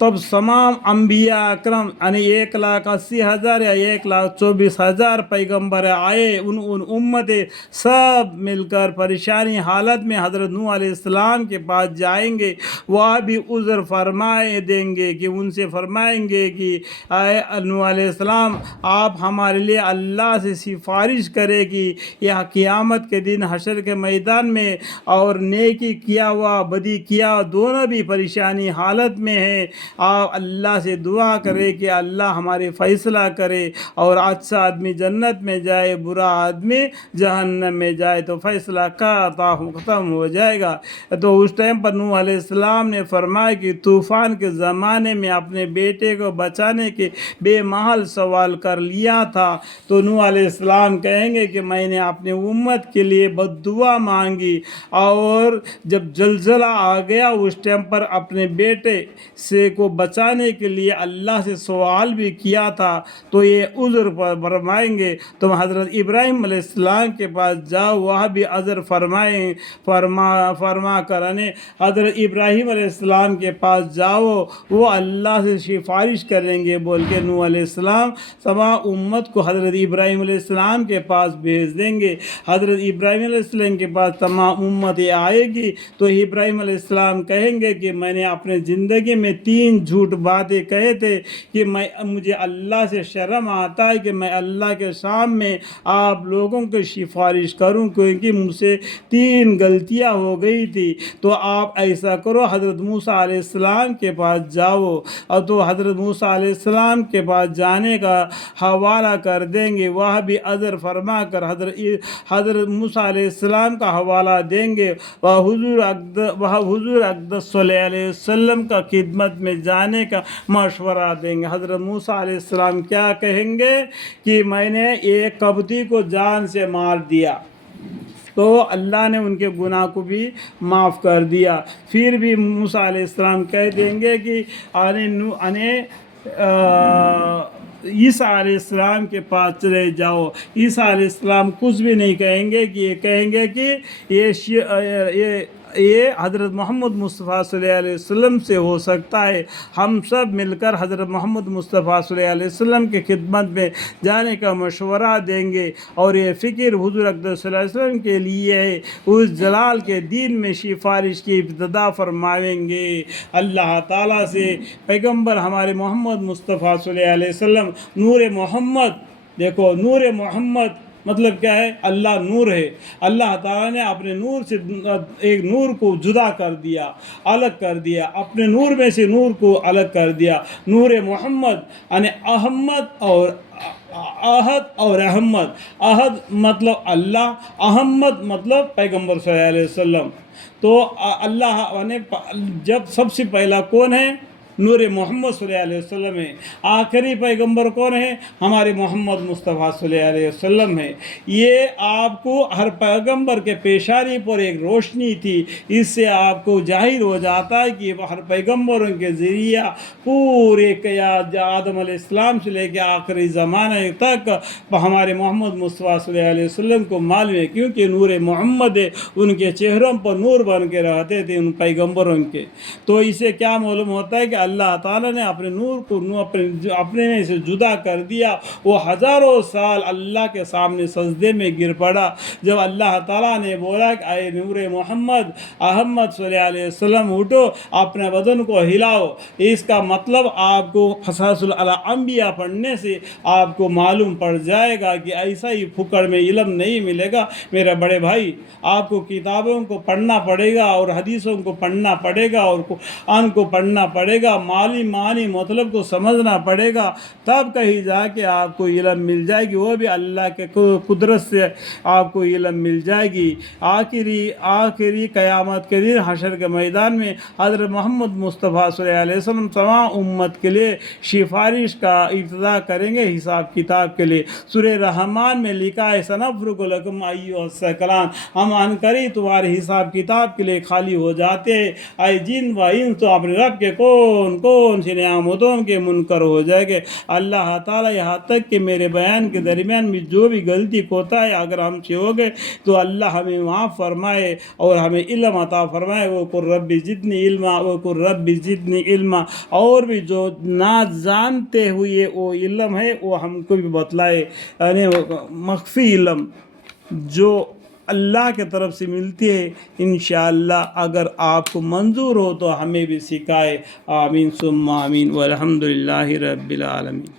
तब तमाम अम्बिया अकरम यानी 1,80,000 या 1,24,000 पैगम्बर आए, उन उम्मत सब मिलकर परेशानी हालत में हज़रत नूह अलैहिस्सलाम के पास जाएंगे। वह भी उज़्र फरमाए देंगे कि उनसे फरमाएंगे कि आए नूह अलैहिस्सलाम, आप हमारे लिए अल्लाह से सिफारिश करें कि यह क़यामत के दिन हशर के मैदान में और नेकी किया हुआ बदी किया दोनों भी परेशानी हालत में है। आप अल्लाह से दुआ करें कि अल्लाह हमारे फ़ैसला करे और अच्छा आदमी जन्नत में जाए, बुरा आदमी जहन्नम में जाए, तो फ़ैसला ख़त्म हो जाएगा। तो उस टाइम पर नूह अलैहिस्सलाम ने फरमाया कि तूफ़ान के ज़माने में अपने बेटे को बचाने के बेमहल सवाल कर लिया था। तो नूह अलैहिस्सलाम कहेंगे कि मैंने अपने उम्मत के लिए बद्दुआ मांगी, और जब जलजला आ गया उस टाइम पर अपने बेटे से को बचाने के लिए अल्लाह से सवाल भी किया था। तो ये उज़्र फरमाएंगे। तो हज़रत इब्राहीम अलैहिस्सलाम के पास जाओ, वह भी अज़र फरमा कर हज़रत इब्राहीम अलैहिस्सलाम के पास जाओ, वो अल्लाह से सिफारिश करेंगे बोल के नूह अलैहिस्सलाम तमाम उम्मत को हज़रत इब्राहीम अलैहिस्सलाम के पास भेज देंगे। हज़रत इब्राहीम अलैहिस्सलाम के पास तमाम उम्मत आएगी। तो इब्राहीम अलैहिस्सलाम कहेंगे कि मैंने अपने ज़िंदगी में 3 झूठ बातें कहे थे कि मुझे अल्लाह से शर्म आता है कि मैं अल्लाह के सामने आप लोगों की सिफारिश करूं, क्योंकि मुझसे 3 गलतियां हो गई थी। तो आप ऐसा करो, हज़रत मूसा अलैहिस्सलाम के पास जाओ। और तो हज़रत मूसा अलैहिस्सलाम के पास जाने का हवाला कर देंगे। वह भी अज़र फरमा कर हज़रत मूसा अलैहिस्सलाम का हवाला देंगे। वह हुज़ूर अक़दस सल्लल्लाहु अलैहि वसल्लम का खिदमत में जाने का मशवरा देंगे। हज़रत मूसा अलैहिस्सलाम क्या कहेंगे कि मैंने एक कबती को जान से मार दिया, तो अल्लाह ने उनके गुनाह को भी माफ़ कर दिया। फिर भी मूसा अलैहिस्सलाम कह देंगे कि ईसा अलैहिस्सलाम के पास चले जाओ। ईसा अलैहिस्सलाम कुछ भी नहीं कहेंगे कि ये कहेंगे कि ये हज़रत मोहम्मद मुस्तफ़ा सल्लल्लाहु अलैहि वसल्लम से हो सकता है। हम सब मिलकर हज़रत मोहम्मद मुस्तफ़ा सल्लल्लाहु अलैहि वसल्लम की खिदमत में जाने का मशवरा देंगे, और ये फ़िक्र हुज़ूर अक़दस सल्लल्लाहु अलैहि वसल्लम के लिए है। उस जलाल के दिन में सिफारिश की इब्तिदा फरमाएंगे अल्लाह ताला से। पैगम्बर हमारे मोहम्मद मुस्तफ़ा सल्लल्लाहु अलैहि वसल्लम नूर मोहम्मद, देखो नूर मोहम्मद मतलब क्या है? अल्लाह नूर है। अल्लाह ताला ने अपने नूर से एक नूर को जुदा कर दिया, अलग कर दिया, अपने नूर में से नूर को अलग कर दिया। नूर मोहम्मद यानी अहमद और अहद और अहमद। अहद मतलब अल्लाह, अहमद मतलब पैगम्बर सल्लल्लाहु अलैहि वसल्लम। तो अल्लाह ने जब सबसे पहला कौन है? नूर मोहम्मद सल्लल्लाहु अलैहि वसल्लम है। आखिरी पैगंबर कौन है? हमारे मोहम्मद मुस्तफ़ा सल्लल्लाहु अलैहि वसल्लम है। ये आपको हर पैगंबर के पेशानी पर एक रोशनी थी। इससे आपको जाहिर हो जाता है कि हर पैगंबरों के ज़रिया पूरे आदम अलैहिस्सलाम से लेकर आखिरी ज़माने तक हमारे मोहम्मद मुस्तफ़ा सल्लल्लाहु अलैहि वसल्लम को मालूम है, क्योंकि नूर मोहम्मद है, उनके चेहरों पर नूर बन के रहते थे उन पैगंबरों के। तो इसे क्या मालूम होता है कि अल्लाह ताला ने अपने नूर को अपने में से जुदा कर दिया। वो हज़ारों साल अल्लाह के सामने सजदे में गिर पड़ा। जब अल्लाह ताला ने बोला कि आए नूर मोहम्मद अहमद सल्लल्लाहु अलैहि वसल्लम उठो, अपने बदन को हिलाओ, इसका मतलब आपको क़ससुल अंबिया पढ़ने से आपको मालूम पड़ जाएगा कि ऐसा ही फुकड़ में इल्म नहीं मिलेगा। मेरे बड़े भाई, आपको किताबों को पढ़ना पड़ेगा और हदीसों को पढ़ना पड़ेगा और कुरान को पढ़ना पड़ेगा, मानी मतलब को समझना पड़ेगा, तब कहीं जाके आपको इल्म मिल जाएगी। वो भी अल्लाह के कुदरत से आपको इल्म मिल जाएगी। आखिरी क़यामत के दिन हशर के मैदान में हज़रत मोहम्मद मुस्तफ़ा सल्लल्लाहु अलैहि वसल्लम तमाम उम्मत के लिए सिफारिश का इब्तिदा करेंगे हिसाब किताब के लिए। सूरह रहमान में लिखा है सनफ़्रुगु लकुम अय्युहस-सकलान, हम अनकरीब तुम्हारे हिसाब किताब के लिए खाली हो जाते हैं। आए जिन व इंस तो अपने रब के कौन کون کون سی نعمتوں کے منکر ہو جائے گے۔ اللہ تعالیٰ یہاں تک کہ میرے بیان کے درمیان میں جو بھی غلطی کوتاہی اگر ہم سے ہو گئے تو اللہ ہمیں معاف فرمائے اور ہمیں علم عطا فرمائے۔ وقل رب زدنی علما، وقل رب زدنی علما، اور بھی جو نہ جانتے ہوئے وہ علم ہے وہ ہم کو بھی بتلائے، یعنی مخفی علم جو اللہ کے طرف سے ملتی ہے انشاءاللہ اگر آپ کو منظور ہو تو ہمیں بھی سکھائے۔ آمین ثم آمین والحمدللہ رب العالمین۔